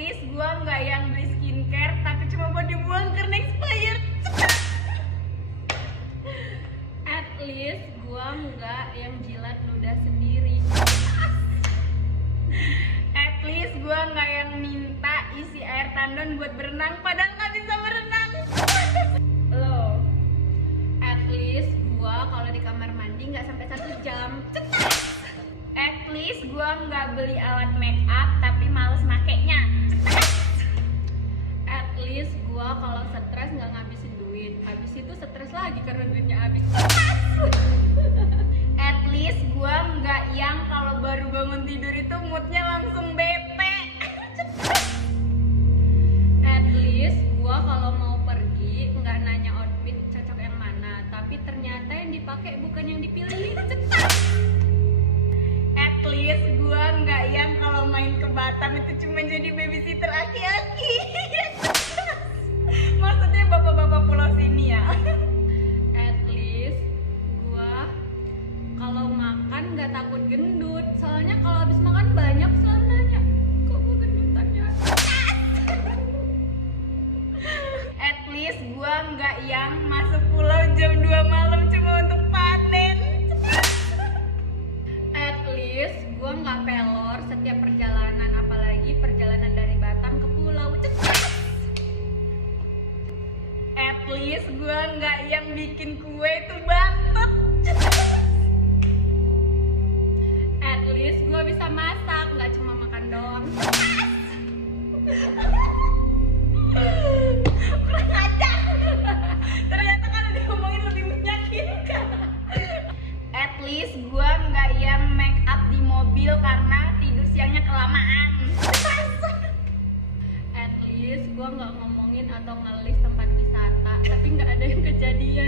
least gua nggak yang beli skincare tapi cuma buat dibuang karena expired. At least gua nggak yang jilat ludah sendiri. At least gua nggak yang minta isi air tandon buat berenang padahal nggak bisa berenang. Lo, at least gua kalau di kamar mandi nggak sampai 1 jam. At least gua nggak beli alat make up tapi males makainya. At least gua kalau stres nggak ngabisin duit. Habis itu stres lagi karena duitnya habis. At least gua nggak yang kalau baru bangun tidur itu moodnya langsung bete. At least gua kalau mau pergi nggak nanya outfit cocok yang mana, tapi ternyata yang dipakai bukan yang dipilih. At least gua nggak yang kalau main ke Batam itu cuma jadi babysitter aki-aki. Maksudnya bapak-bapak pulau sini ya. At least gua kalau makan nggak takut gendut, soalnya kalau habis makan banyak selalu nanya, kok gua gendutannya? At least gua nggak yang masuk pulau jam 2 malam cuma untuk panen. At least gua nggak pelor setiap perjalanan, apalagi perjalanan dari Batam ke pulau. At least gua nggak yang bikin kue itu bantut. At least gua bisa masak, nggak cuma makan doang. Kurang ajar. Ternyata kan udah ngomongin lebih menyakitkan. At least gua nggak yang make up di mobil karena tidur siangnya kelamaan. At least gua nggak ngomongin atau ngelis tempat wisata tapi nggak ada yang kejadian.